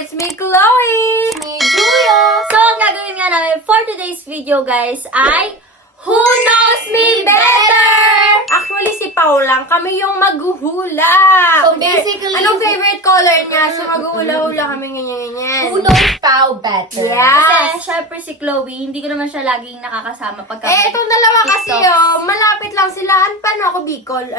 It's me, Chloe! It's me, Julia! So, ang gagawin nga namin for today's video, guys, ay Who Knows Me Better? Actually, si Pao lang. Kami yung maghuhula. So, basically, Anong favorite color niya? So, maghuhula-hula kami ganyan-ganyan. Who knows Pao better? Yeah. Kasi, syempre si Chloe, hindi ko naman siya laging nakakasama pagka Itong dalawa kasi, malapit lang sila. Paano ako, Bicol?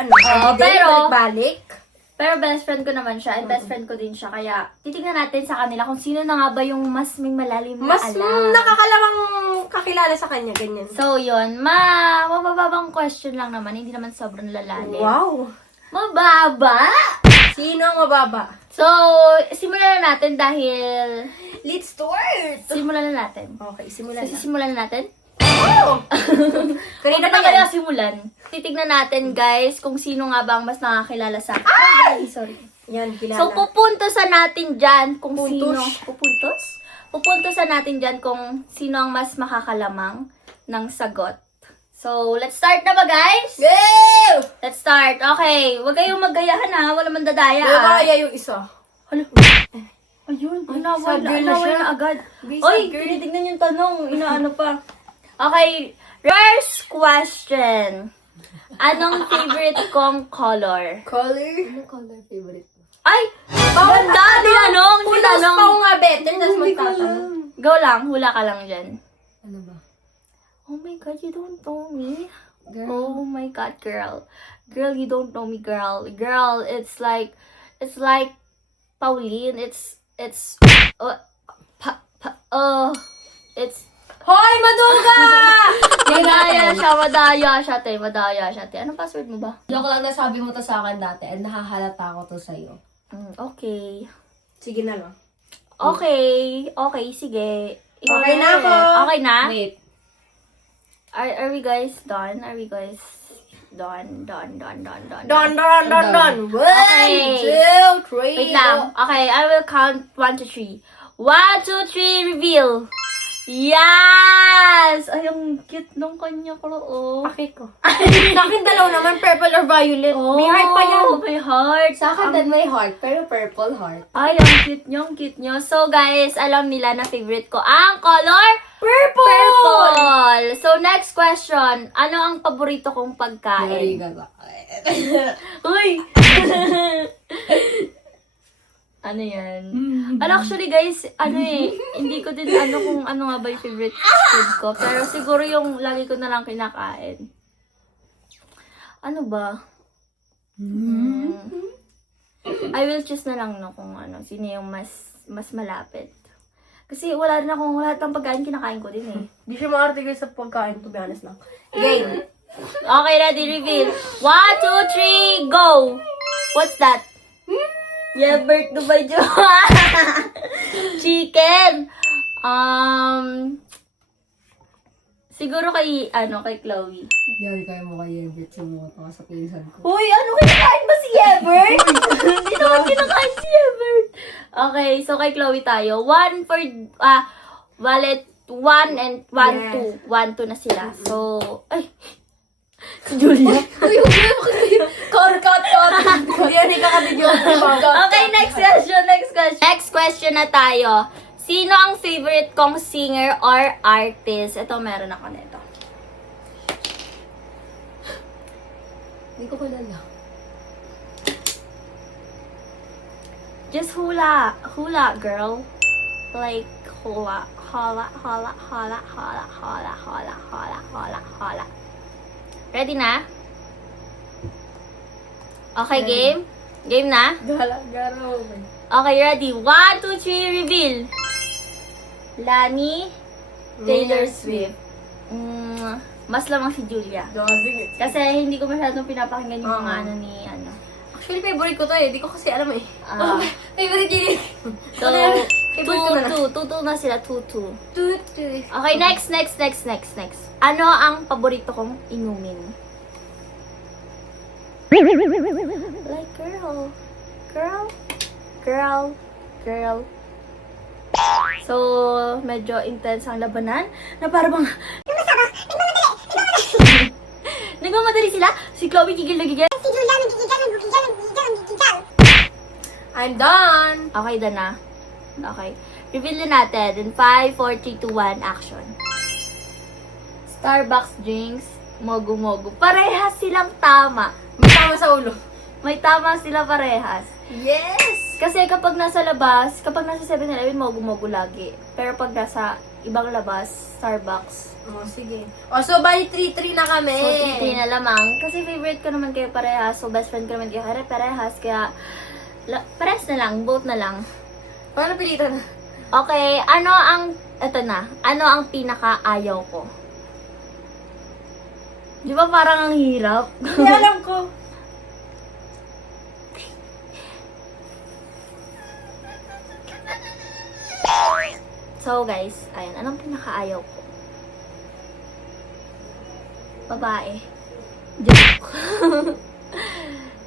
pero- balik. Pero best friend ko naman siya, and best friend ko din siya. Kaya, titignan natin sa kanila kung sino na nga ba yung mas may malalim na Mas alam. nakakalawang kakilala sa kanya, ganyan. So, yun. Mabababang question lang naman. Hindi naman sobrang lalalim. Wow! Mababa! Sino ang mababa? So, simulan na natin dahil... Let's start! Simulan na natin. Okay, simulan So, na. sisimulan na natin? Kanina Huwag pa na yan. kaya simulan. Titignan natin, guys, kung sino nga ba ang mas nakakilala sa akin. Ay! Sorry. Yan, kilala. So, pupuntosan natin dyan kung Puntos. sino... Pupuntos? Pupuntosan natin dyan kung sino ang mas makakalamang ng sagot. So, let's start na ba, guys? Go! Let's start. Okay. Huwag kayong maggayahan, ha? Wala man dadaya, Ano ba ah. kaya yung isa? Hala. Ayun. Inaway sad girl na inaway siya. na agad. Be Oy, sad girl. tinitignan yung tanong. Inaano pa. Okay. First question. Anong favorite kong color? Color? Ano color favorite mo? Ay! Ganda! Tinanong! Pulos Tinanong! pa nga better, tapos magtatanong. Go lang. Hula ka lang dyan. Ano ba? Oh my God, you don't know me? Girl. Oh my God, girl. Girl, you don't know me, girl. Girl, it's like Pauline. It's, it's, Hoy, maduga! madaya siya, te. Anong password mo ba? Joke lang, nasabi mo to sa akin dati and nahahalata ko to sa'yo. Okay. Sige na lang. Okay, sige. Ikaw Okay na ako. Okay na? Wait. Are we guys done? Are we guys done? Don. 1, Okay. 2, 3. Wait lang. Okay, I will count 1 to 3. 1, 2, 3, reveal! Yes! Ay, ang cute nung kanya ko. Oh. Bakit ko? Sa akin dalaw naman, purple or violet. May heart pa yan. May heart. Sa akin din may heart, pero purple heart. Ay, ang cute nyo. So, guys, alam nila na favorite ko ang color purple. So, next question. Ano ang paborito kong pagkain? Uy! Ano yan? Ano, actually, guys, hindi ko din kung ano nga ba yung favorite food ko. Pero siguro yung lagi ko na lang kinakain. Ano ba? I will choose na lang kung sino yung mas malapit. Kasi wala rin akong lahat ng pagkain kinakain ko din eh. Di siya ma-article sa pagkain, to be honest lang. Game. Okay, ready, reveal. 1, 2, 3, go! What's that? Yeah, bird Dubai Jo. Chicken. Siguro kay Chloe. Yan, kaya mo kay Yevert sumuha sa pinsan ko. Uy, kinakain ba si Evert? Hindi naman kinakain si Evert. Okay, so kay Chloe tayo. 1 for, wallet 1 and 1, 2. 1, 2 na sila. So, ay. Si Julia. Cut. Hindi yan ikakabidyo. Okay, next question. Next question na tayo. Sino ang favorite kong singer or artist? Ito, meron ako nito. Hindi ko kilala. Just hula. Hula, girl. Like, hula. Ready na? Okay, game? Game na? Garaw. Okay, ready? 1, 2, 3, reveal. Lani, Taylor Swift. Mas lamang si Julia. Kasi hindi ko masyadong pinapakinggan yung mga ni Actually, favorite ko to eh. Di ko kasi alam eh. Favorite yun. So, Favorite ko na. 2 na sila, 2. Toot. Okay, next. Ano ang paborito kong inumin? Like girl. So, medyo intense ang labanan na para bang nagmamadali sila. Si Chloe gigil na gigil. Si Julia nagigigil. I'm done. Okay, done na. Okay. Reveal na natin. In 5, 4, 3, 2, 1, action. Starbucks drinks, mogu-mogu. Parehas silang tama. May tama sa ulo. May tama sila parehas. Yes! Kasi kapag nasa labas, kapag nasa 7-Eleven, mogu-mogu lagi. Pero pag nasa ibang labas, Starbucks. Oh, sige. Oh, so bali 3-3 na kami. So, 3 na lamang. Kasi favorite ko naman kayo parehas. So, best friend ko naman kayo parehas. Kaya, parehas na lang. Both na lang. Paano pilitan na? Okay, eto na. Ano ang pinaka-ayaw ko? Di ba parang ang hirap? Hindi alam ko. So guys, ayun. Anong pinaka-ayaw ko? Babae. Joke.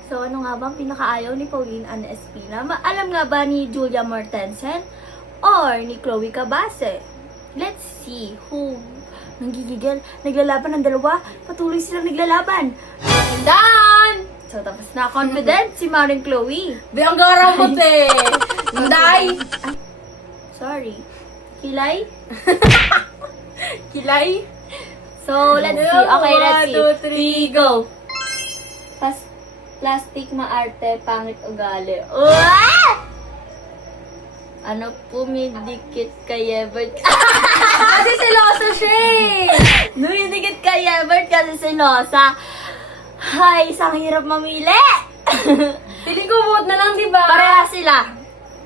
So, ano nga ba ang pinaka-ayaw ni Pauline Ann Espina? Alam nga ba ni Julia Mortensen? Or ni Chloe Cabase? Let's see who nanggigigil. Naglalaban ng dalawa. Patuloy silang naglalaban. And done! So, tapos na. Confident si Maring Chloe. Biyang garang puti. Hindi. Sorry. Kilay? Kilay? So, let's see. Okay, let's see. 1, 2, 3, go! Plastic maarte, pangit ugali. Uwa! Ano pumidikit kay Ebert? Kasi siloso siya eh. Numidikit kay Ebert kasi silosa. Hay, isang hirap mamili. Piling ko vote na lang, di ba? Pareha sila.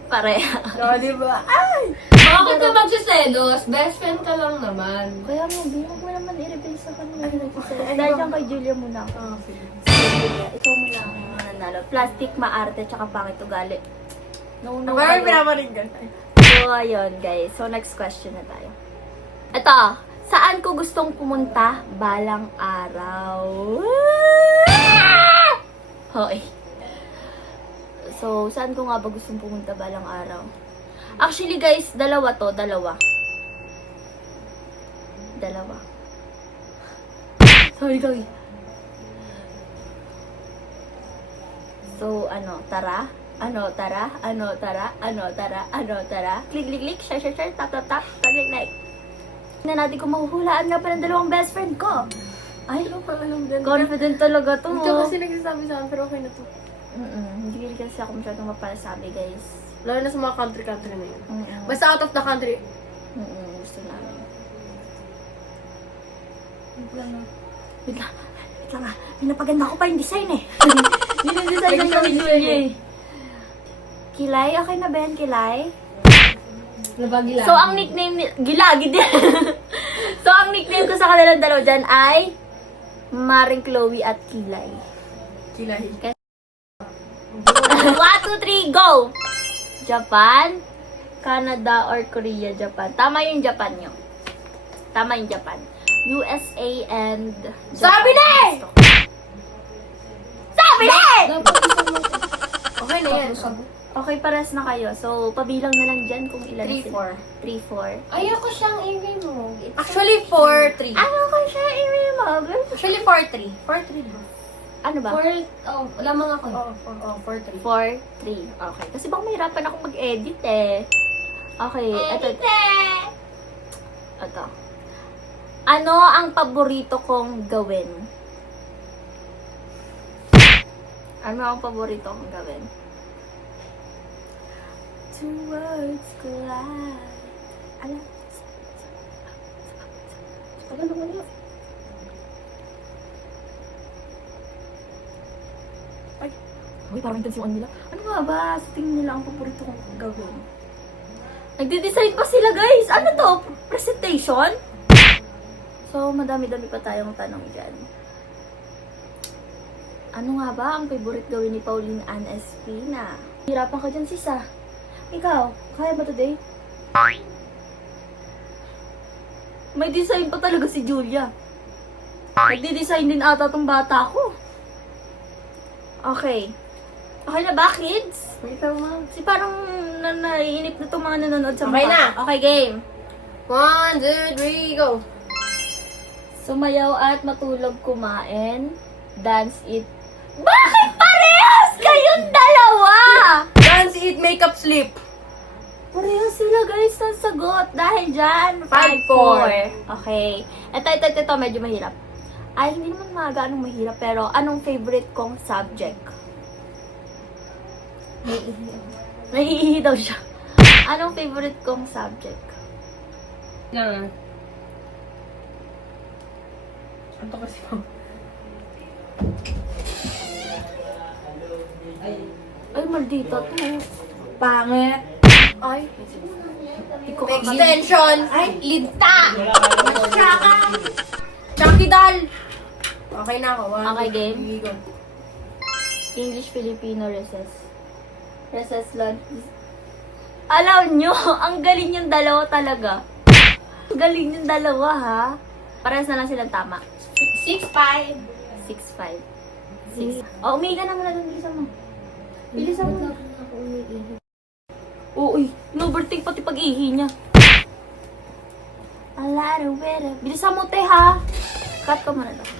Pareha. Oo, di ba? Ay! Bakit ka magsiselos? Best friend ka lang naman. Kaya mo, bilang mo naman i-reveal sa kanila. Dahil dyan kay Julia muna. Oh, sige. Ikaw muna ang mananalo. Plastic maarte, tsaka pangit ugali. No, Parang pinaparigan tayo. So, ayun guys. So, next question na tayo. Ito, saan ko gustong pumunta balang araw? Hoy. So, saan ko nga ba gustong pumunta balang araw? Actually guys, dalawa to, dalawa. Sorry. So, tara? Tara? Click, share, tap, tap, like. Tingnan natin kung mahuhulaan nga pa ng dalawang best friend ko. Ay, Ano pa alam din? confident talaga to. Hindi kasi nagsasabi sa akin, pero okay na to. Hindi kasi ako masyadong mapalasabi, guys. Lalo na sa mga country na yun. Mm-mm. Basta out of the country. Gusto namin. Wait lang nga. Pinapaganda ko pa yung design eh. Dinidesign ng kami Julia eh. Kilay? Okay na ba yan, Kilay? Nabagila. So, ang nickname ni... Gilagi din. So, ang nickname ko sa kanilang dalawa dyan ay Maring Chloe at Kilay. Kilay. 1, 2, 3, go! Japan, Canada, or Korea, Japan. Tama yung Japan nyo. Tama yung Japan. USA and Japan. Sabi na eh! Sabi na eh! Okay na yan. Okay, pares na kayo. So, pabilang na lang dyan kung ilan 3, 4. 3, 4. Ayoko siyang i-game mo. Actually, 4-3. Ano ko siya i-remove? Actually, 4-3. 4-3 ba? Ano ba? Lamang ako. Oo, 4-3. 4, 3. Okay. Kasi bang mahirapan ako mag-edit eh. Okay, ito. Ano ang paborito kong gawin? Ano ang paborito kong gawin? Two words collide. Alam. Tagal naman yun. Uy, parang intense yung ano nila. Ano nga ba? Sa tingin nila ang paborito kong gawin. Nagde-decide pa sila, guys. Ano to? Presentation? So, madami-dami pa tayong tanong dyan. Ano nga ba ang favorite gawin ni Pauline Ann Espina? Hirapan ka dyan, sisa. Ikaw, kaya ba today? May design pa talaga si Julia. Nagdi-design din ata tong bata ko. Okay. Okay na ba, kids? Wait lang, ma'am. Si parang naiinip na itong mga nanonood sa Okay mukha. na. Okay, game. 1, 2, 3, go! Sumayaw at matulog kumain. Dance, eat. Bakit parehas kayong dalawa? Dance, eat, makeup, sleep. Parehas Bilis ng sagot. Dahil dyan, 5-4. 5-4. Okay. Ito, medyo mahirap. Ay, hindi naman ganong mahirap, pero anong favorite kong subject? Naiihi daw siya. Anong favorite kong subject? Yan. Ano kasi ko? Ay, maldito to. Pangit. Ay. Hindi ko Extension. Ay, linta. Tsaka. Chucky doll. Okay na ako. Okay, game? Sige, go. English, Filipino, recess. Recess lunch. Alam nyo, ang galing yung dalawa talaga. Ang galing yung dalawa, ha? Parehas na lang silang tama. 6-5. 6-5. 6. Oh, umiga na muna doon. Bilisan mo. Bilisan mo. Oo, in-overtake pati pag-ihi niya. A lot of weather. Bilisan mo, te, ha? Cut ko muna lang.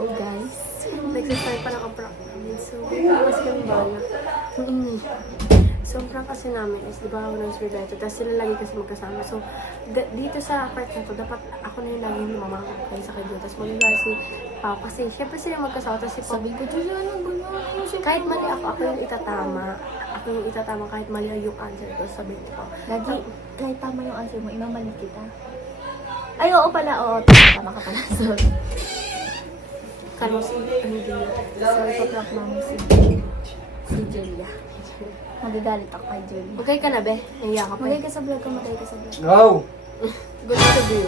Oh, guys. Nag-start pa lang ang prank namin. So, kasi kami bala. So, ang prank kasi namin is, di ba ako ng Sir Dito, tapos sila lagi kasi magkasama. So, dito sa part na to, dapat ako na yung lagi yung mamangkay sa kanya. Tapos magiging si Pao. Kasi, syempre sila magkasama. Tapos si Pao, Sabi ko, Diyos, ano ba kahit mali ako yung itatama. Ako yung itatama kahit mali yung answer ko. Sabi ko, Lagi, kahit tama yung answer mo, imamalik kita. Ay, oo pala, oo. Tama ka pala. Sorry. kalmo si Julia. Sorry, pa-prank namin si Julia. Magagalit ako kay Julia. Okay ka na, be? Naiyak ka pa. Magay ka sa vlog ka, magay ka sa vlog. Go! Good to view.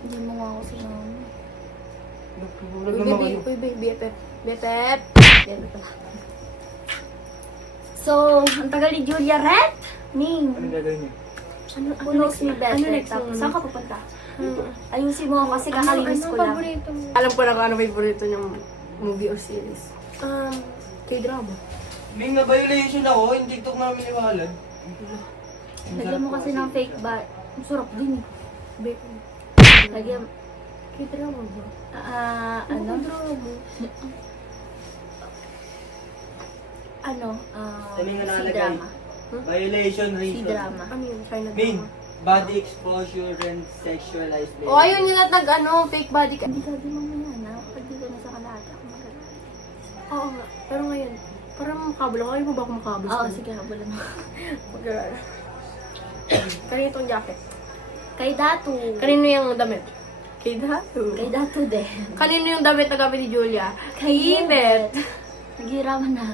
Hindi mo nga ako sinama. Nagpupulog Uy, naman baby. kayo. Uy, baby. BFF. BFF. Yan pala. So, ang tagal ni Julia Red. Ning. Anong gagawin niyo? Ano Who knows me best? Ano Like, next tapos, mo? saan ka pupunta? Ayusin mo kasi kakalinis ko lang. paborito mo? Alam ko na kung ano favorito niyang movie or series. K-drama. May na-violation ako, yung TikTok namin iwalad. Lagyan mo kasi ng fake ba? Ang sarap din eh. Baby. Lagyan, K-drama ba? ano? K-drama. Ano? Ano yung nakalagay? C-drama. Violation reason. C-drama. Ano yun? China Main, drama. body exposure and sexualized behavior. Oh, ayun yung fake body ka. Hindi ka di mamaya na. Pag dito na sa kalahati ako magagalit. Oo nga. Pero ngayon, parang makablo. Ayaw mo ba ako makablo? Oo, sige, habulan mo. Kanino itong jacket? Kay Datu. Kanino yung damit? Kay Datu. Kay Datu din. Kanino yung damit na gamit ni Julia? Kay Ibet. Naghiraman na.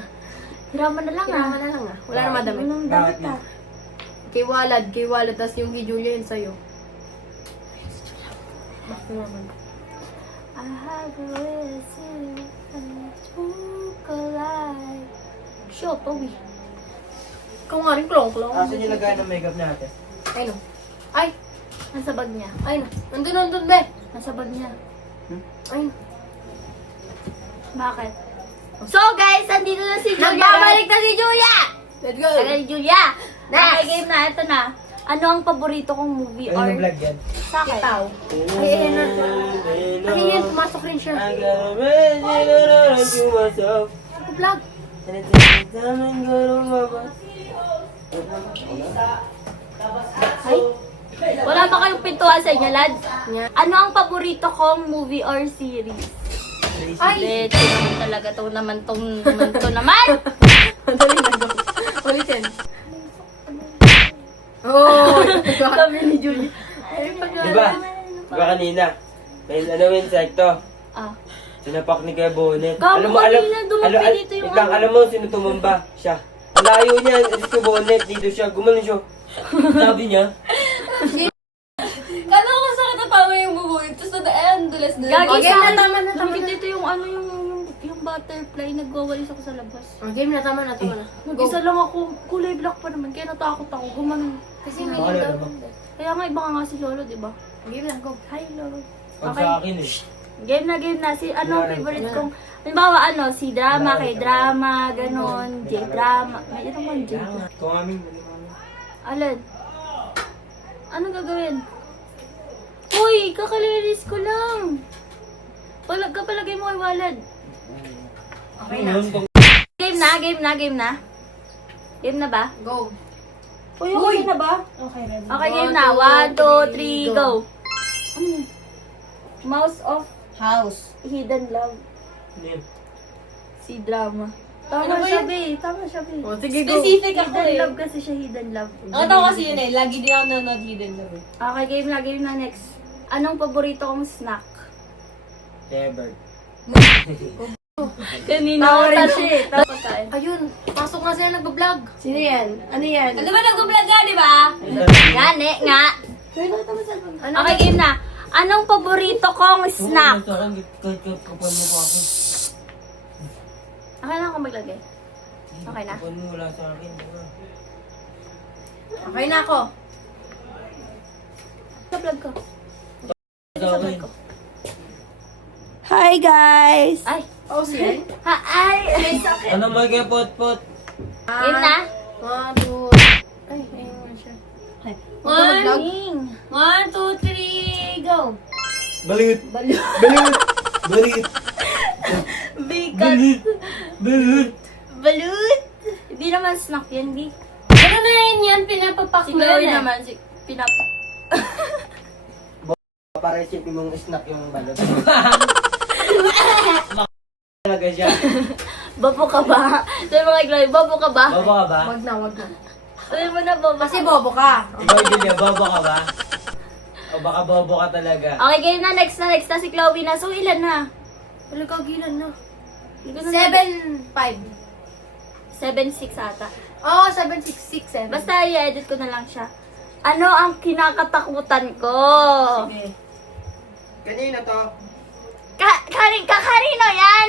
Hiraman na lang Kailangan na lang Wala naman damit. Walang damit Bakit? Kay Walad. Tapos yung kay Julia yun sa'yo. Bakit naman? I have a whistle and chocolate. Show, Toby. Ikaw nga rin, klong-klong. Asan yung lagay ng makeup natin? Ay, no. Ay! Nasa bag niya. Ay, no. Nandun, be. Nasa bag niya. Ay, no. Bakit? So guys, andito na si Julia. Nagbabalik na si Julia! Let's go! Tagal ni Julia. Next! Okay, game na. Ito na. Ano ang paborito kong movie or Ayun yung vlog yan. sa akin? Itaw. Ay, ayun na. Ay, yun. Pumasok rin siya. I gotta run to myself. Vlog. And it's every time I'm gonna mama. Ay? Wala ba kayong pintuan sa inyo, lad? Nya. Ano ang paborito kong movie or series? Ay! Ito naman talaga to naman. Madali na go. Ulitin. Oh! Sabi ni Julia. Diba? Diba kanina? May ano yung insekto? Ah. Sinapak ni Kuya Bonet. Gago, kanina dumapi dito yung ano. Alam mo, sino tumumba? Siya. Ang layo niya, dito Bonet, dito siya. Gumanon siya. Sabi niya, Kala ko sa katatawa yung bubuhay. Tapos na end, dulas na. Gagi Okay, sa akin. tama na. Dito yung ano yung butterfly. Nagwawalis ako sa labas. Oh, game na, tama na. Mag-isa lang ako. Kulay black pa naman. Kaya natakot ako. Gumanon. Kasi baka na naman. Kaya nga iba nga si Lolo, di ba? Game na, go. Hi, Lolo. Pag Okay. sa akin eh. Game na. Ano ang Yan. favorite kong... Halimbawa, ano, si drama, kay drama, ganon, J-drama. May ito man, J. Kung amin, Alin? Ano gagawin? Uy, kakalinis ko lang. Kapalagay mo kay walad. Okay na. Game na. Game na ba? Go. Uy, okay na ba? Okay, ready. Okay, game na. 1, 2, 3, go. Ano yun? Mouse of House. Hidden Love. Ano yun? Si Drama. Tama Ano ba siya, yun? be. Tama siya, be. O, sige, go. Specific ako Hidden eh. Love kasi siya, Hidden Love. Ako tao kasi yun eh. Lagi din ako nanonood hidden love eh. Okay, game na. Next. Anong paborito kong snack? Never. Kanina Tawa rin tanong. siya eh. Pagkain. Ayun, pasok nga sila nagbablog. Sino yan? Ano yan? Ano ba nag-vlog ka, di ba? Nga, nga. Ano? Okay, game na. Anong paborito kong snack? Kahit kapal mo pa ako. Okay na ako maglagay. Okay na. Kapal mo wala sa akin. diba? Okay na ako. Sa-vlog ko. Sa akin. Hi, guys! Ay! Oh, siya? Hi! May sakit. Ano mo kaya pot-pot? Game na? 1, 2, ay, ayun nga siya. Morning! 1, 2, 3, go! Balit! Balit! Balit! Bigat! Balit! Balut! Hindi naman snack yan, di. Ano na rin yan? Pinapapak Si mo Chloe yan eh. naman, pinapa. Para isipin mong snack yung balot. Talaga siya. Babo ka ba? Sabi mo kay Chloe, babo ka ba? Bobo ka ba? Wag na, wag na. Sabi mo na babo. Kasi bobo ka. Ikaw, Julia, bobo ka ba? O baka bobo ka talaga? Okay, game na. Next na si Chloe na. So, ilan na? Wala kagilan na. Hindi ko na 7-5. 7-6 ata. Oo, 7-6-6-7. Basta i-edit ko na lang siya. Ano ang kinakatakutan ko? Sige. Kanina to. Kakanino yan?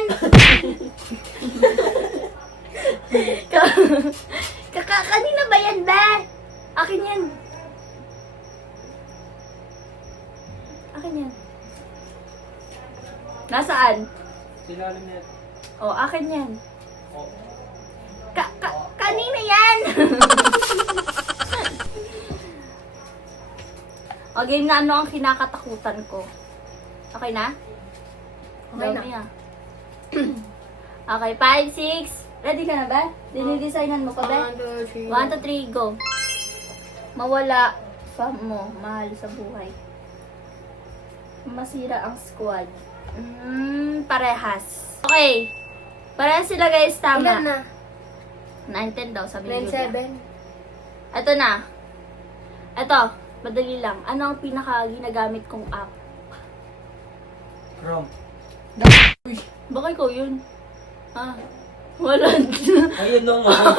Kanina ba yan, be? Akin yan. Akin yan. Nasaan? Silalim niya. Oh, akin yan. Oh. Kanina yan? O, game na ano ang kinakatakutan ko. Okay na? Okay na. Dami ah. Okay, 5, 6. Ready ka na ba? Dinidesignan mo pa ba? 1, 2, 3. 1, 2, 3, go. Mawala sa mo, mahal sa buhay. Masira ang squad. Parehas. Okay. Parehas sila guys, Ilan tama. na? 9-10 daw, sabi ni Julia. 9-7. Ito na. Ito, madali lang. Ano ang pinaka ginagamit kong app? Chrome. Baka ikaw yun. Ah, wala. Ayun nung ako.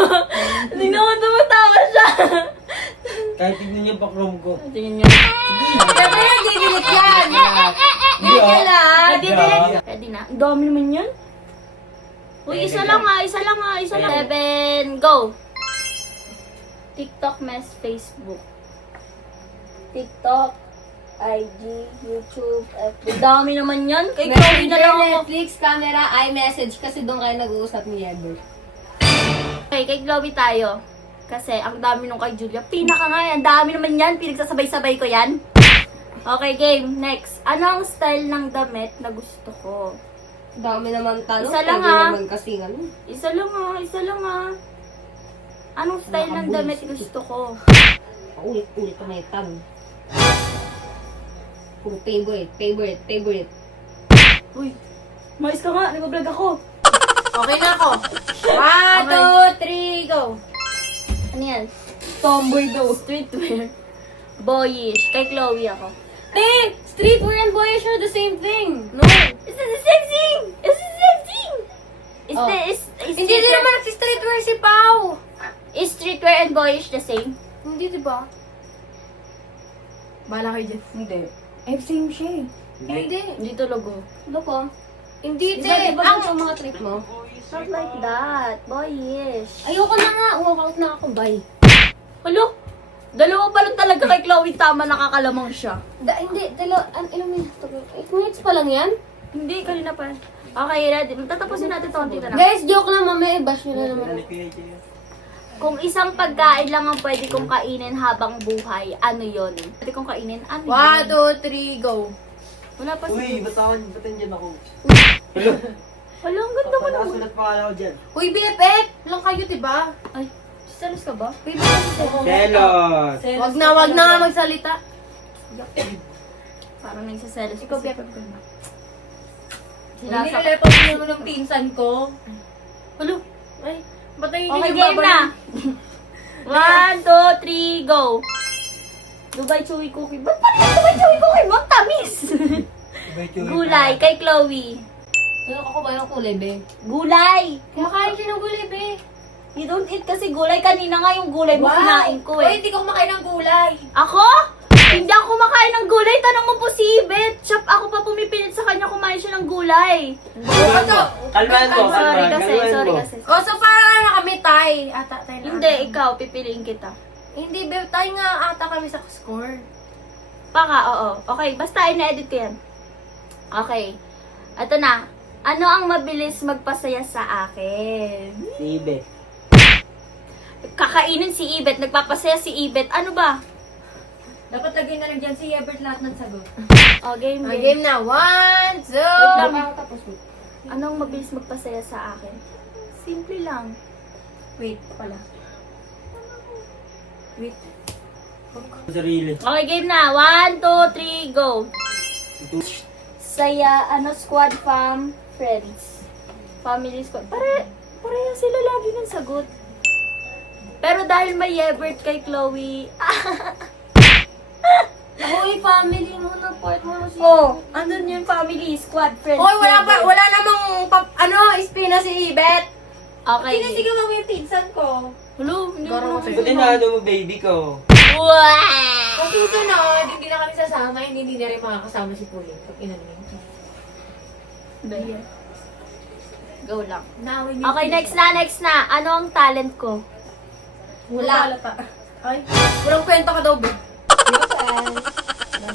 Hindi naman tumatawa siya. Kahit tignan niyo pa Chrome ko. Tingin niyo. Siyempre nag-delete yan. Hindi ka lang. Hindi. Ready na? Ang dami naman yun. Uy, isa lang nga. 7, go. TikTok, Facebook. TikTok, IG, YouTube, FB. Dami naman yan. Kay Chloe na lang ako. Netflix, camera, iMessage kasi doon kayo nag-uusap ni Ever. Okay, kay Chloe tayo. Kasi ang dami nung kay Julia. Pinaka nga yan. Dami naman yan. Pinagsasabay-sabay ko yan. Okay, game. Next. Ano ang style ng damit na gusto ko? Dami naman tanong. Isa lang, pwede ah. naman kasing ano. Isa lang ah. Anong style ng damit gusto ko? Ulit-ulit na may tag. Puro favorite. Uy, mais ka nga. Nag-vlog ako. Okay na ako. 1, 2, 3, go. Ano yan? Tomboy daw. Streetwear. Boyish. Kay Chloe ako. Streetwear and boyish are the same thing. No. Is it the same thing? Is it the same thing? Is Oh. is Hindi din naman nagsi-streetwear si Pao. Is streetwear and boyish the same? Hindi, diba? Bala kayo dyan. Hindi. Same siya eh. Hindi. Hindi talaga. Loko. Hindi, Iba te. ba Ang ang mga trip mo? Not like that. Boyish. Ayoko na nga. Walkout na ako, bye. Hello? Dalawa pa lang talaga kay Chloe. Tama, nakakalamang siya. Hindi. Ilang minutes? 8 minutes pa lang yan? Hindi, kanina pa. Okay, ready. Tatapusin natin ito. Dito na. Guys, joke lang. Mamaya i-bash nyo na naman. Kung isang pagkain lang ang pwede kong kainin habang buhay, ano yon? Pwede kong kainin? Ano 1, yun? 2, 3, go. Wala pa Uy, si... ba't nandiyan ako? Wala, ang ganda mo naman. Nakasulat pa ako dyan. Uy, BFF! Lang kayo, diba? Ay, Selos ka ba? Selos. Wag na nga magsalita. Parang nagsaselos. Ikaw, Bea. Nilelepan mo naman ng pinsan ko. Hello? Ay, ba't Okay, nangingin game na. 1, 2, 3, go. Dubai Chewy Cookie. Ba't pa rin Dubai Chewy Cookie mo? Tamis! Gulay, kay Chloe. Ano ako ba yung kulay, be? Gulay! Kumakain siya ng gulay, be. You don't eat kasi gulay. Kanina nga yung gulay mo kinain ko Oy, eh. hindi ko kumakain ng gulay. Ako? Hindi ako kumakain ng gulay. Tanong mo po si Ibet. Chop, ako pa pumipilit sa kanya kumain siya ng gulay. Kalmahan mo. Sorry kasi, Kalmahan sorry mo. kasi. O, so parang ano kami, tay. Ata, tay na. Hindi, ikaw, pipiliin kita. Hindi, be. Tay nga ata kami sa score. Baka, oo. Okay, basta ina-edit ko yan. Okay. Ito na. Ano ang mabilis magpasaya sa akin? Si Ibe. Kakainin si Ibet, nagpapasaya si Ibet. Ano ba? Dapat lagay na lang dyan si Ebert lahat ng sagot. Oh, game, Okay, game. game na. 1, 2. Wait lang. Tapos, wait. Anong mabilis magpasaya sa akin? Simple lang. Wait, pala. Wait. Sarili. Okay, game na. 1, 2, 3, go. Saya, squad, fam, friends. Family squad. Pareha sila lagi ng sagot. Pero dahil may Ebert kay Chloe, Hoy, family mo na part mo na siya. oh, andun yung family, squad, friends. Hoy, Ebert. wala namang, ispina si Ibet. Okay. Sinisigaw mo yung pinsan ko. Hello, hindi Garo mo kasi. Buti na ano mo, baby ko. Wow! Kung susunod, hindi na kami sasama, hindi na rin makakasama si Pauline. Pag inanin ko. Go lang. Nawin yung Okay, pinsan. next na. Ano ang talent ko? Wala. Ay, walang kwenta ka daw, Bet.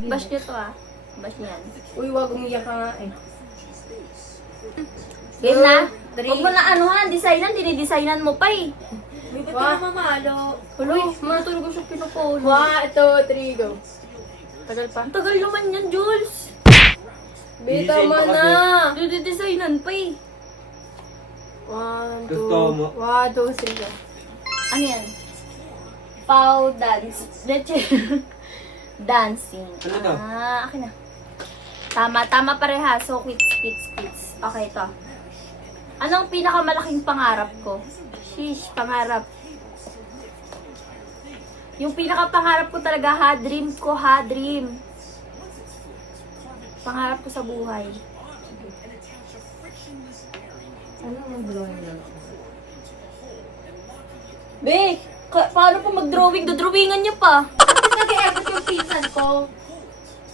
Bash nyo to Bash nyo yan. Uy, wag umiyak ka nga eh. Game na? 3. Huwag mo na designan, dinidesignan mo pa eh. May ba't ka na mamalo? Uy, matulog ko siya pinupolo. 1, 2, 3, go. Tagal pa. Ang tagal naman yan, Jules. Bita Design mo pa na. Didesignan pa eh. 1, 2, Gusto mo? 1, 2, 3, go. Ano yan? Pau dance. Dancing. Ano to? Akin na. Tama pareha. So, quits. Okay, to. Anong pinakamalaking pangarap ko? Sheesh, pangarap. Yung pinaka-pangarap ko talaga, dream ko. Pangarap ko sa buhay. Ano ang drawing lang? Be, paano po mag-drawing? Dodrawingan niya pa. Tapos nag-e-effort yung pinsan ko.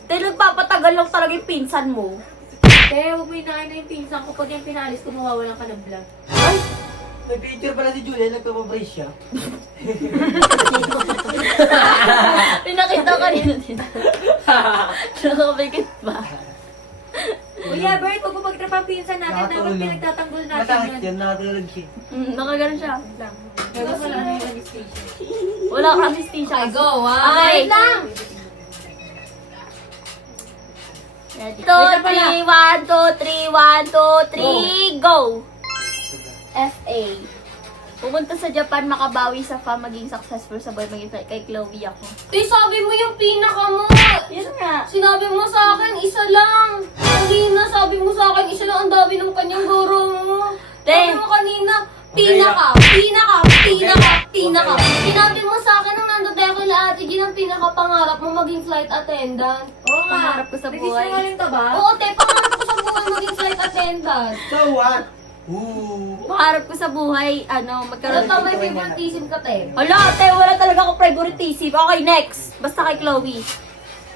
Dahil nagpapatagal lang talaga yung pinsan mo. Kaya huwag mo inaay na yung pinsan ko. Pag yung pinalis ko, mawawalan ka ng vlog. May picture pala si Julia, nagpapabrace siya. Pinakita ka rin din. Nakapikit ba? Kuya Bert, huwag mo magtrapa ang pinsan natin. Dapat pinagtatanggol natin yan. nakatulog siya. Nakaganon siya. Kaya wala na yung registration. Wala kang anesthesia. Ay, go, Okay. Wait lang! 2, 3, 1, 2, 3, 1, 2, 3, go! FA. Pumunta sa Japan, makabawi sa fam, maging successful sa boy, maging kay Chloe ako. Sabi mo yung pinaka mo! Yun nga. Sinabi mo sa akin, isa lang! Kanina, sabi mo sa akin, isa lang ang dami ng kanyang guro mo. Sabi mo kanina, pinaka. Sinabi mo sa akin nung nandun tayo kay Ate Jean, ang pinaka-pangarap mo maging flight attendant. Oo nga. Pangarap ko sa buhay. Nagsisinungaling ka ba? Oo, pangarap ko sa buhay maging flight attendant. So what? Ooh. Pangarap ko sa buhay, magkaroon Ano may favoritism ka, te? Hala, ate, wala talaga ako favoritism. Okay, next. Basta kay Chloe.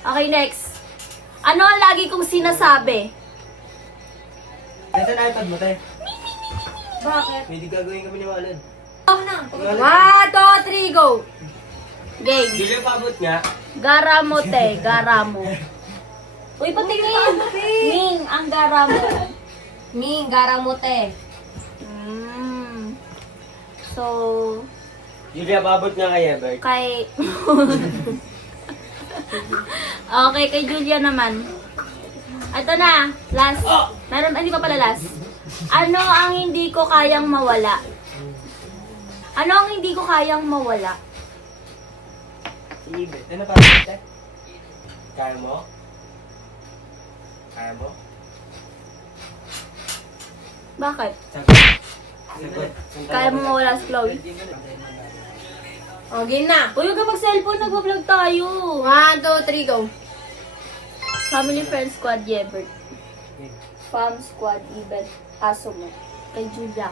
Okay, next. Ano ang lagi kong sinasabi? Nasaan iPad mo, te? Bakit? Pwede gagawin kami ni Walad. Ako na. 1, 2, 3, go. Game. Julia, pabot nga. Garamo, te. Garamo. Uy, patingin. Ming, ang garamo. Ming, garamote. So, Julia, pabot nga kay Ebert. kay... Okay, kay Julia naman. Ito na, last. Meron, hindi pa pala last. Ano ang hindi ko kayang mawala? Ano ang hindi ko kayang mawala? Si Ibet. Ano pa ate? Kaya mo? Kaya mo? Bakit? Sagot. Sagot. Kaya mo mawala si Chloe? O, game na. Uy, huwag ka mag-cellphone, nag-vlog tayo. 1, 2, 3, go. Family, friend, squad, Yebert. Fam, squad, Ibet, aso mo. Kay Julia.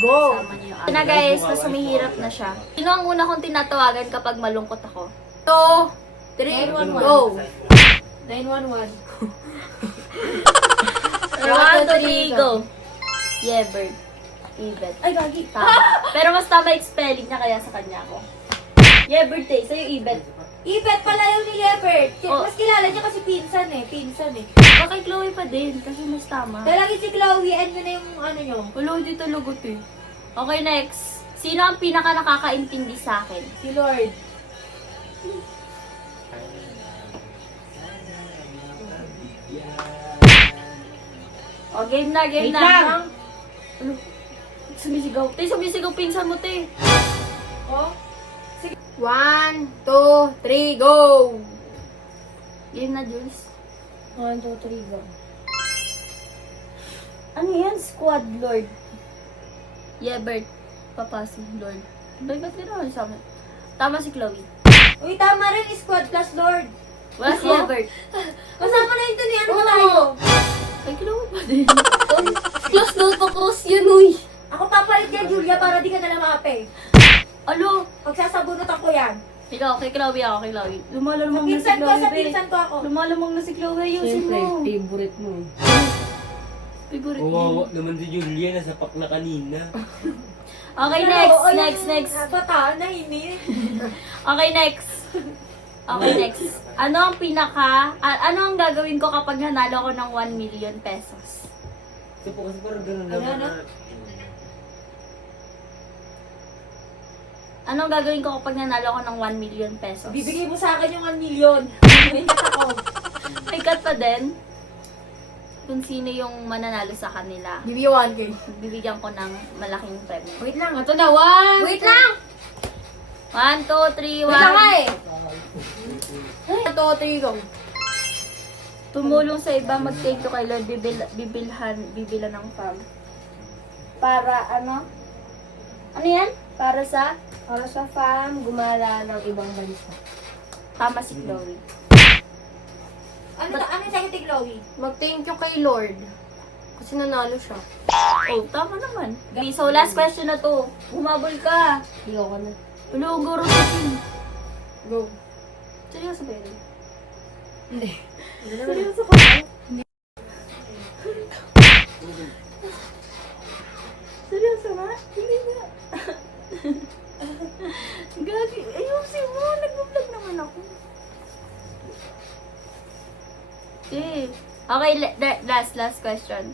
Go. Sama niyo yung aso. Na guys, mas sumihirap na siya. Sino ang una kong tinatawagan kapag malungkot ako? 2, 3, go. 911. 1, 2, 3, go. Yebert. Ibet. Ay, gagi. Tama. Pero mas tama yung spelling niya kaya sa kanya ako. Yebert eh. Sa'yo, Ibet. Ibet pala yung ni Leopard. Oh. Mas kilala niya kasi pinsan eh. Baka kay Chloe pa din kasi mas tama. Talagi si Chloe, and yun na yung ano nyo. Wala, di talagot eh. Okay, next. Sino ang pinaka nakakaintindi sa akin? Si Lord. O, game na, game Wait na. lang. Ano? Sumisigaw. Te, sumisigaw pinsan mo, te. Oh? 1, 2, 3, go. Game na, Jules. 1, 2, 3, go. Ano yan? Squad Lord. Yebert. Papasi, Lord. Ba't gano'n sa amin? Tama si Chloe. Uy, tama rin, squad plus Lord. Wala si Yebert. Kasama na ito ni ano ba tayo? Kay Chloe pa din. Close daw to cross yun, uy. Ako papalit yan, Julia, para di ka na lamape. Alo! Pagsasabunutan ko yan. Ikaw, kay Chloe ako, kay Chloe. Lumalamang na si Pinsan ko, Chloe, sa be. pinsan ko ako. Lumalamang na si Chloe, ayusin mo. favorite mo. Favorite Wawa niya. naman si Julia. Nasapak na kanina. Okay, Ano, next, o, yung next, next. Bata, nainit. Okay, next. Okay, next. Ano ang ano ang gagawin ko kapag nanalo ko ng 1 million pesos? Kasi po kasi parang ganun Ano, naman ano? na. Anong gagawin ko kapag nanalo ko ng 1 million pesos? Bibigay mo sa akin yung 1 million. Ingat ako. May cut pa din. Kung sino yung mananalo sa kanila. Give you 1K. Bibigyan ko ng malaking premyo. Wait lang, ito na. 1. Wait lang! 1, 2, 3, 1. Wait lang nga eh. 1, 2, 3, go. Tumulong sa iba, mag-thank you kay Lord, bibila ng fam. Para ano? Ano yan? Para sa? Para sa fam, gumala ng ibang bansa. Tama si Chloe. Ano sa'yo, Tig Chloe? Mag-thank you kay Lord. Kasi nanalo siya. Oh, tama naman. Okay, so last question na to. Humabol ka. Higaw ka na. Ulo, guro sa akin. Go. Seryoso ba yun? Hindi. Seryoso ka ba? Seryoso na? Hindi na. Gagi, ayusin mo. Nag-vlog naman ako. Okay, last question.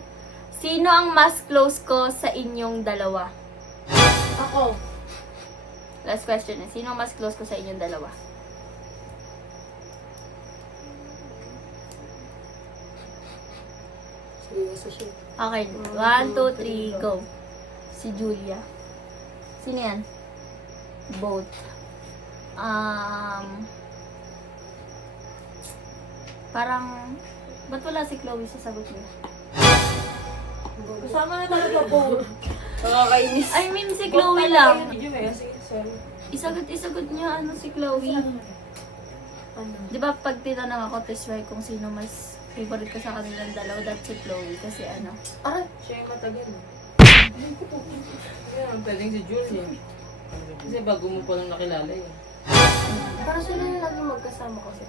Sino ang mas close ko sa inyong dalawa? Ako. Last question. Sino ang mas close ko sa inyong dalawa? Seryoso siya. Okay, 1, 2, 3, go. Si Julia. Sino yan? Both. Parang, ba't wala si Chloe sa sagot niya? Kasama na talaga po. Nakakainis. I mean, si Chloe lang. Video eh. Sige, sorry. Isagot niya, si Chloe. Ano? Di ba pag tinanong ako, Tisray, kung sino mas favorite ko sa kanilang dalawa, that's si Chloe. Kasi ano, Aray. Siya yung matagal. Kaya pwedeng si Julia. Kasi bago mo pa lang nakilala eh. Parang sila yung lagi magkasama kasi.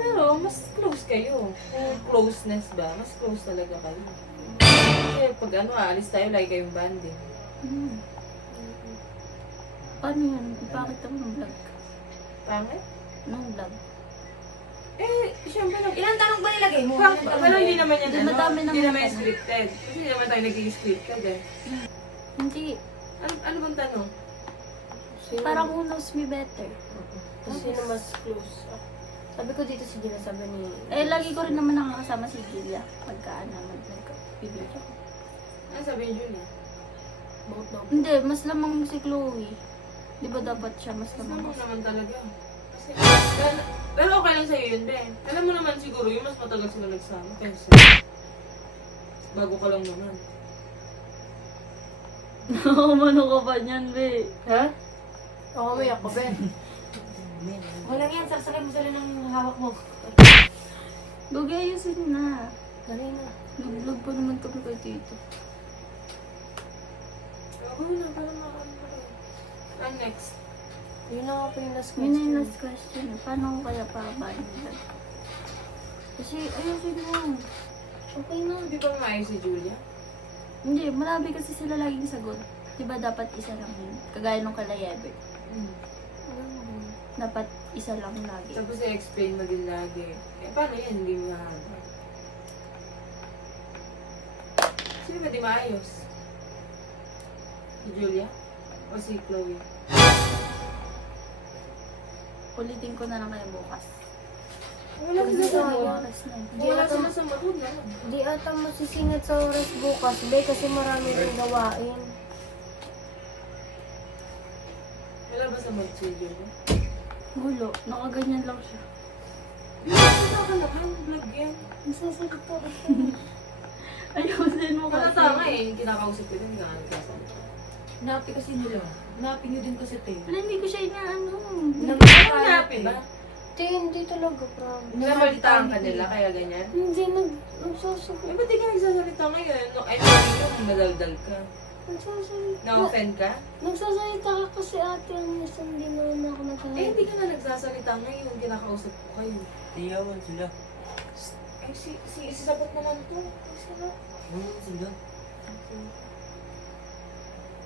Pero mas close kayo. Kung closeness ba, mas close talaga kayo. Kasi pag ano, aalis tayo, lagi kayong banding. paano yan? Ipakita mo ng vlog. Pangit? Nung vlog. Eh, siyempre lang. Ilang tanong ba nilagay mo? Pang, pero hindi naman yan, Hindi, ano, madami hindi naman naman tanong. scripted. Kasi hindi naman tayo naging scripted eh. Hindi. Ano bang tanong? Sino, Parang who knows me better. sino mas close? Sabi ko dito si Gina, sabi ni... Eh, lagi ko rin naman nakakasama si Julia. Pagka naman, nag-video ko. Ano sabi ni Julia? Bakit daw? Hindi, mas lamang si Chloe. Di ba dapat siya mas Alam mo lamang? naman talaga. Kasi, pero okay lang sa'yo yun, Ben. Alam mo naman siguro yung mas matagal sila nagsama. Kasi, bago ka lang naman. Umano ka pa niyan, be. Ha? Oo, may ako, Ben. Wala yan, saksakin mo sila ng hawak mo. Lugi, ayusin na. Dali na. Nag-vlog pa naman kami kay Tito. Ako na, parang makakano ka rin. And next. Yun na nga po yung last Yun na yung question. last question. Paano ko kaya papaano yan? Kasi, ayusin mo. Okay na, di ba maayos si Julia? Hindi, marami kasi sila laging sagot. Di ba dapat isa lang yun? Kagaya nung kala Yebe. Dapat isa lang lagi. Tapos i-explain mo din lagi. Eh, paano yan? Hindi mo mahaba. Sino ba di maayos? Si Julia? O si Chloe? Ulitin ko na lang kayo bukas. Wala sila sa mood. Oras na. Wala sila sa mood na. Di ata masisingit sa oras bukas, be, kasi marami rin gawain. Wala ba sa mood si Julia? Gulo. Nakaganyan lang siya. Wala ka naman, vlog yan. Nasasagot ko. Ayusin mo Wala kasi. tama eh, kinakausap ko din nga. nagsasalita. Napi kasi nila. Napi nyo din kasi tayo. Wala, hindi ko siya inaano. Ano napi ba? Di, hindi talaga, prom. Nabalitaan ka nila, kaya ganyan? Hindi, nagsasagot. Eh, ba't di ka nagsasalita ngayon? No, ay, yung madaldal ka. Nagsasalita. Na-offend ka? Nagsasalita ka kasi ate, ang minsan hindi naman ako Eh, nagsasalita. hindi ka na nagsasalita ngayon. Kinakausap ko kayo. Tiyawan sila. Eh, isasabot naman to. Isasabot. Sila.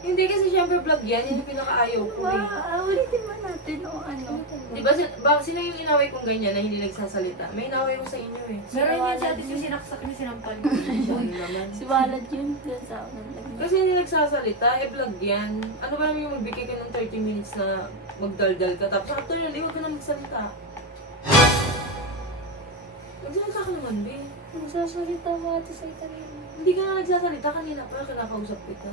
Hindi kasi syempre vlog yan. Yan yung pinakaayaw ko eh. Ulitin ba natin o ano? Di ba, sino yung inaway kong ganyan na hindi nagsasalita? May inaway ko sa inyo eh. Meron yan si ate yung sinaksak niya sinampal. Ano naman? Si Walad yun. Dyan sa akin. Kasi hindi nagsasalita, eh vlog yan. Ano ba naman yung magbigay ka ng 30 minutes na magdaldal ka, tapos after yun, huwag ka na magsalita. Magsalita ka naman, be. Nagsasalita ka ate sa Italino. Hindi ka na nagsasalita kanina pa, kinakausap kita.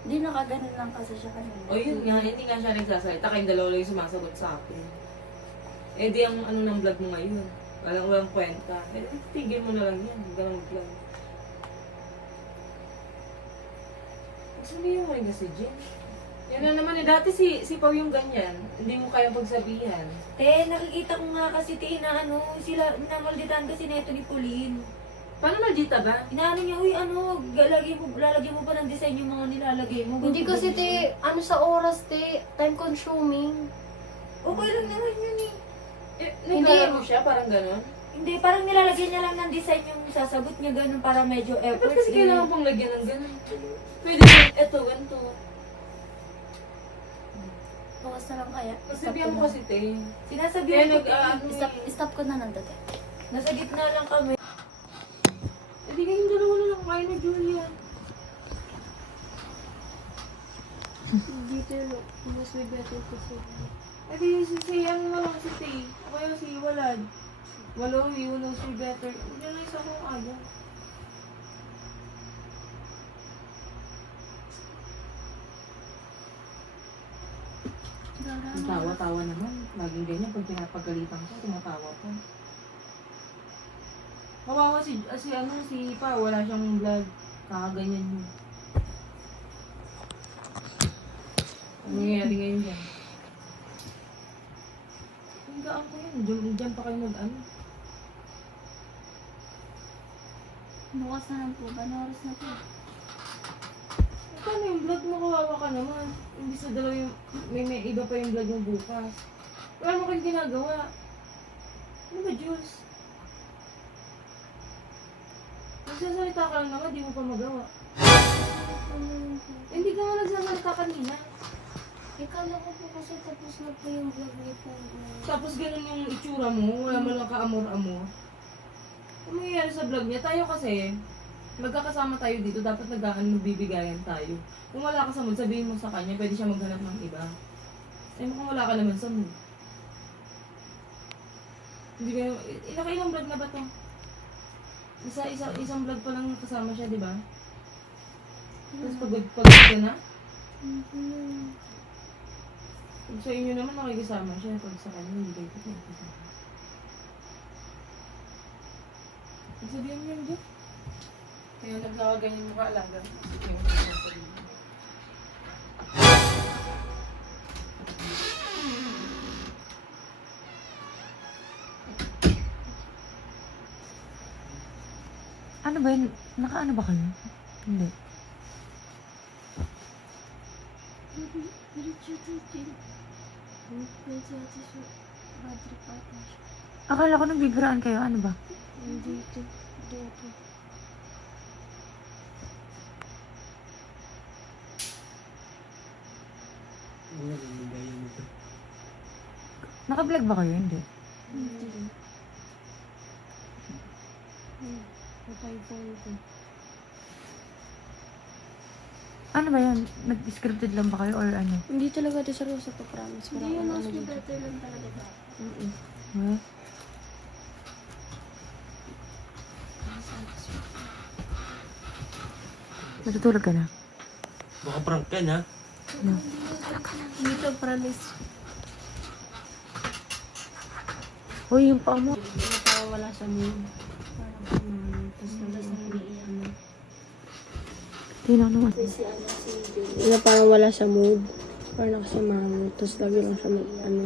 Hindi, nakaganon lang kasi siya kanina. O yun nga, hindi nga siya nagsasalita, kayong dalawa lang yung sumasagot sa akin. Eh di ang ano ng vlog mo ngayon, walang kwenta. Eh tigil mo na lang yan, huwag ka na mag-vlog. Sabihin mo rin kasi, Jen. Yan na naman eh, dati si Pao yung ganyan, hindi mo kaya pagsabihan. Te, nakikita ko nga kasi te na ano, sila namalditan kasi neto ni Pauline. Paano maldita ba? Inaano niya, uy ano, lalagyan mo pa ng design yung mga nilalagay mo. Hindi kasi, te, ano sa oras, te, time consuming. Okay lang naman yun eh. Eh, Hindi. nagkala mo siya, parang gano'n? Hindi, parang nilalagyan niya lang ng design yung sasagot niya ganun para medyo Eh, effort. ba't kasi kailangan pang lagyan ng gano'n? Pwede mo, eto, ganito. Bukas na lang kaya. Pasabihan mo kasi, te. Kaya Sinasabihan ko, Stop ko na lang dati. nasa gitna lang kami. Hindi kayong dalawa na lang kain na Julia. Dito, mas may better kasi. Eh di si ano na lang si Tay. O kaya si Walad. Walo, you know si better. Hindi na isa kong ayaw. Tawa-tawa naman. Laging ganyan. Pag pinapagalitan ko, tumatawa pa. Kawawa si Pa, wala siyang vlog. Kakaganyan yun. Ano nangyayari ngayon dyan? Hanggaan ko yun. Diyan pa kayo mag-ano. Bukas na lang po. Ano oras na po? Paano yung vlog mo? Kawawa ka naman. Hindi sa dalawa yung... May iba pa yung vlog mo bukas. Wala mo kayong ginagawa. Ano ba, Jules? Nagsasalita ka lang naman, di mo pa magawa. Hindi ka nga nagsasalita kanina. Ikala ko po kasi tapos na po yung vlog niyo po. Tapos ganun yung itsura mo, wala mo lang ka-amor-amor. Ano mangyayari sa vlog niya? Tayo kasi, magkakasama tayo dito, dapat magbibigayan tayo. Kung wala ka sa mood, sabihin mo sa kanya, pwede siya maghanap ng iba. Eh, mukhang wala ka naman sa mood. Hindi kayo, nakailang vlog na ba to? Isang vlog pa lang kasama siya, di ba? Tapos pagod ka na? Pag sa inyo naman nakikisama siya, pag sa kanya hindi kayo nakikisama. Sabihin mo yun dyan. Kaya nagkakaganyan mo kaalaga. Sige mo sabihin. Ano ba yun? Nakaano ba kayo? Hindi. Akala ko nagbibiraan kayo. Ano ba? Naka-vlog ba kayo? Hindi. Ano ba yan? Nag-scripted lang ba kayo or ano? Hindi talaga ito seryoso to, promise. Hindi yung mas better lang talaga ba? Eh? Natutulog ka na? Baka prank ka na. Dito, promise. Uy, yung paa mo. Parang wala sa mood. Tapos nag-ano. Tingnan naman. Parang wala sa mood. Parang nakasama. Tapos lagi lang siya ano.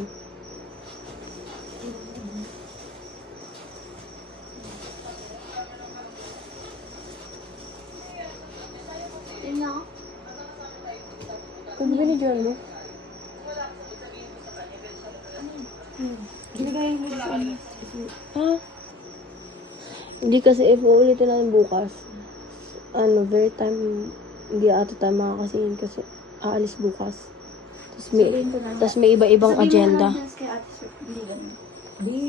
Pwede ba ni John mo? Ginagaya mo sa ano? Ha? Hindi kasi if uulitin natin bukas, very time, hindi ata tayo makakasingin kasi aalis bukas. Tapos may iba-ibang agenda.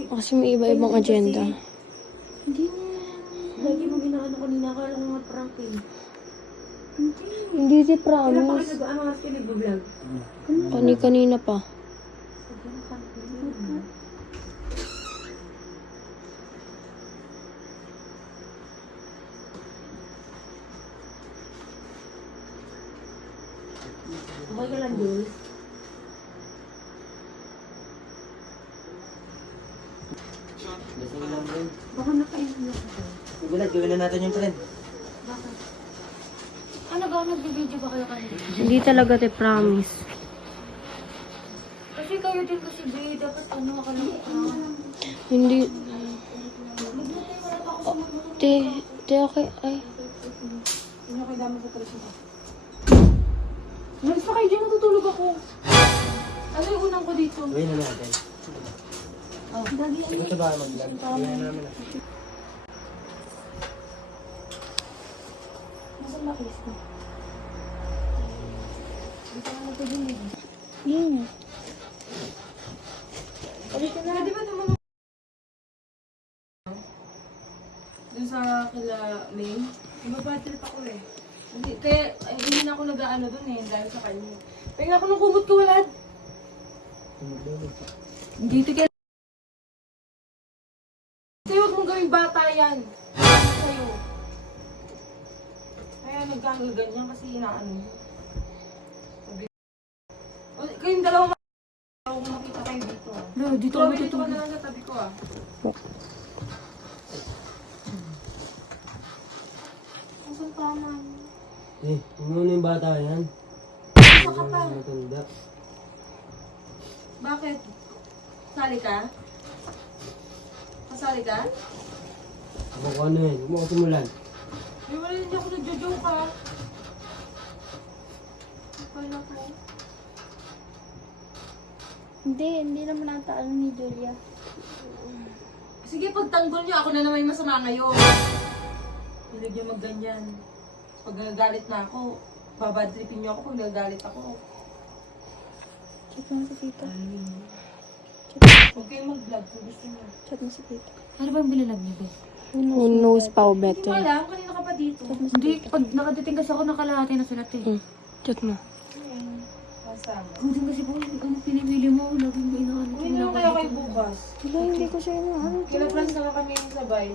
Kasi may iba-ibang agenda. Lagi mo ginaano kanina. Akala ko nga prank eh. Hindi si promise. Ano nga sila nag-vlog? Kanina pa. Okay ka lang, Jules. Lasing lang rin. Baka nakainom na ako. Gulat, gawin na natin yung friend. Ano ba? Nagbibideo ba kayo kanina? Hindi talaga te promise. Kasi kayo din kasi B. Dapat ano ka lang. Hindi. Te, okay. Ay. Malis pa kayo dyan, natutulog ako. Ano yung unang ko dito? Gawin na natin. Sige ito ba mag-vlog? Gawin na namin. Pwede ba naman dun sa kila May? Mabatrip ako eh. Hindi, kaya hindi na ako nag-ano dun eh, dahil sa kanya. Pahinga ako ng kumot ko, walad. Dito kaya. Kasi huwag mong gawing bata yan. Ano sa'yo? Kaya nagkahal ganyan kasi inaano mo. Sabi o, kayong dalawa ako makita kayo dito ah. No, dito Chloe, dito ka na lang sa tabi ko ah. Asan pa naman? Eh, ano yung bata yan? Isa ka pa. Matanda. Bakit? Sali ka? Kasali ka? Ako ko ano yan? Huwag mo ako simulan. May wala hindi ako nagjo-joke ka. Wala ko. Hindi naman ata ano ni Julia. Sige, pagtanggol niyo, ako na naman yung masama ngayon. Hilig niyo magganyan. Pag nagagalit na ako, babadlipin niyo ako pag nagagalit ako. Chat mo si tita. Huwag kayong mag-vlog kung gusto niyo. Chat mo si tita. Ano ba yung binilag niyo, Beth? Who knows pa Hindi mo better? alam, kanina ka pa dito. Hindi, pag nakadating kasi ako nakalahati na sila, te. Chat mo. Kasama. Kung kasi po, ano pinipili mo, laging mo inaano. Uwi na lang kayo kayo bukas. Wala, hindi ko siya inaano. Kila Franz na kami yung sabay.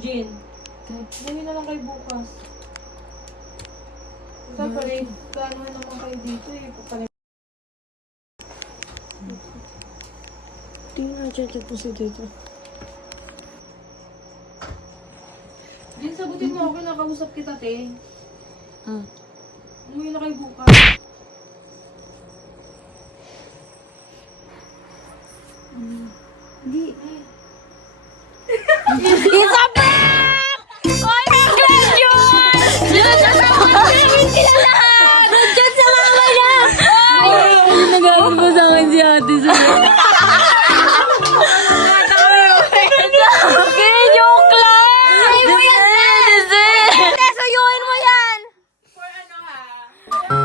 Jean, uwi na lang kayo bukas. Dapat plano naman kayo dito eh. Tingnan nga dyan po si dito. Din, sagutin mo ako, kinakausap kita, te. Hmm. Umuwi na kayo bukas. Isa pa! Oy, nandiyan yun! Diyan sa mama sila lahat! Diyan sa mama niya! Nag-aaral mo sa akin si ate sa Joke lang! Suyuin mo yan, Te! Suyuin mo yan!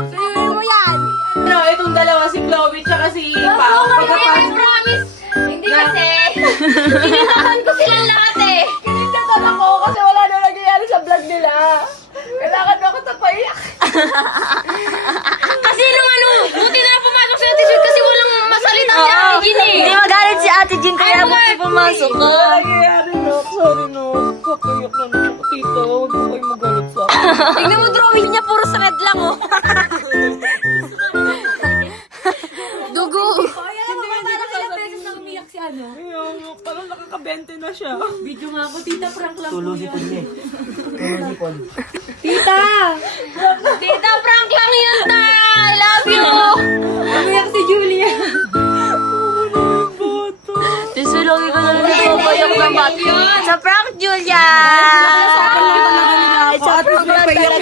Suyuin mo yan! Ano, itong dalawa, si Chloe tsaka si Pao. Pagkatapos, Promise! Hindi kasi, kinitahan ko silang lahat eh. kinitatan ako kasi wala na nangyayari sa vlog nila. Kailangan na ako tapaiyak. Kasi nung ano, buti na pumasok si Ate Sweet kasi walang masalita si Ate Jean eh. Hindi magalit si Ate Jean kaya buti pumasok ka. Nangyayari na. Sorry no. Kapaiyak na ako, tito. Huwag po kayo magalit sa akin. Tignan mo drawing niya, puro red lang oh. Dugo. Parang nakaka-20 na siya. Video nga ako, tita, prank lang Tulo si Pon niya. Tulo si Pon. Tita, prank lang yun, ta! I love you! Umiyak si Julia. Tisulungi ko na lang napapayak ng bati. Sa prank, Julia! Sa prank lang talaga.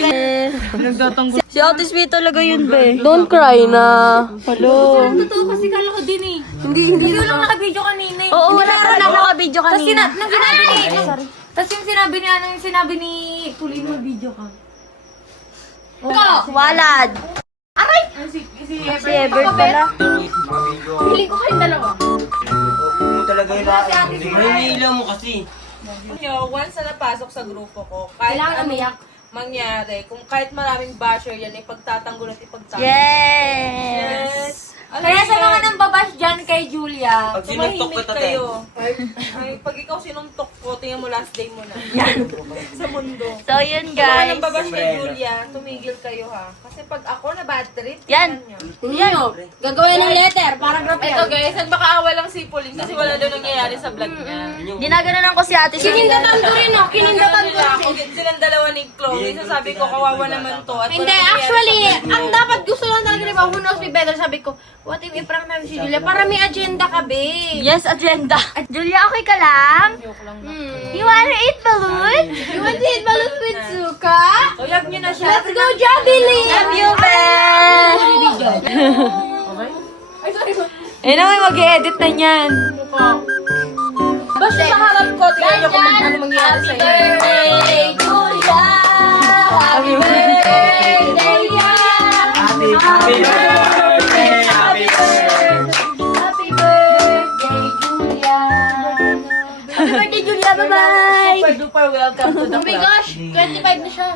Nagtatanggol. Si Ate Sweet talaga yun, be. Don't cry na. Hello. Totoo kasi kala ko din eh. Hindi lang naka-video kanina eh. Oo, wala ka na naka-video Tapos kanina. nang sinabi ni, tapos yung sinabi ni Pauline, mag-video ka. Walad. Si Ebert pala. Pili ko kayong dalawa. Huwag mo talaga ilaan. Mahinilang mo kasi. Once na napasok sa grupo ko, kahit Kailangan anong umiyak. mangyari, kung kahit maraming basher yan, ipagtatanggol at ipagtatanggol. Yes! Kaya sa mga nambabash dyan kay Julia, Pag sinuntok Tumahimik kita, te. kayo. Ay, pag ikaw sinuntok ko, tingnan mo last day mo na. Sa mundo. So, yun Kung guys. nang babash kay Sombrero. Julia, tumigil kayo ha. Kasi pag ako na bad trip, Yan. Yan o. Gagawin ng letter. Paragraph Ito guys, nagmakaawa lang si Pauline kasi wala daw nangyayari sa vlog niya. Ginaganon ko si Ate Sweet. Kinindatan ko rin o. Kinindatan ko rin. Ako, silang dalawa ni Chloe, so sabi ko, kawawa naman to. At Hindi, walang nangyayari actually, sa vlog ang niya. dapat gusto lang talaga ni Who knows me better, sabi ko, what if i-prank namin si Julia? Para may agenda ka, babe. Yes, agenda. Julia, okay ka lang? You wanna eat balloon? You want to eat balloons with Zuka? So, yag niyo na siya. Let's go, Jobilly! Love you, Ben! Eh na, may mag-edit na niyan. Bash sa harap ko, tingnan niyo kung ano mangyayari sa iyo. Birthday, Julia! Happy birthday, Julia! Happy birthday! Happy birthday! Happy birthday, Julia! Happy birthday, Julia! Bye-bye! Super duper welcome to the Oh my club. gosh, 25 na siya.